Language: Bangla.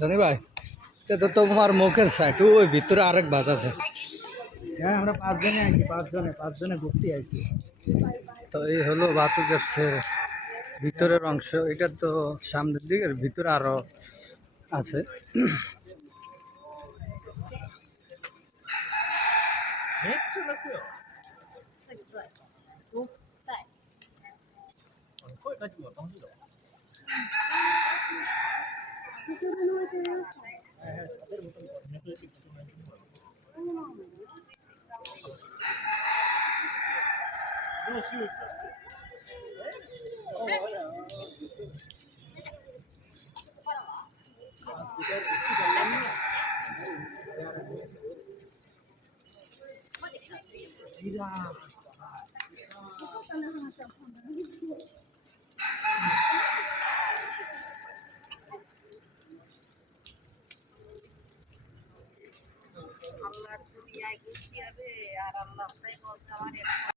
জানি ভাই, এটা তো তোমার মুখের সাইড, ওই ভিতরে আরেক বাস আছে। হ্যাঁ আমরা পাঁচজনে ঘুরতে আইছি। তো এই হলো বাতু ক্যাপসের ভিতরের অংশ। এটা তো সামনের দিকের ভিতরে আরো আছে। আল্লাহর দুনিয়ায় ঘুরতে হবে আর আল্লাহ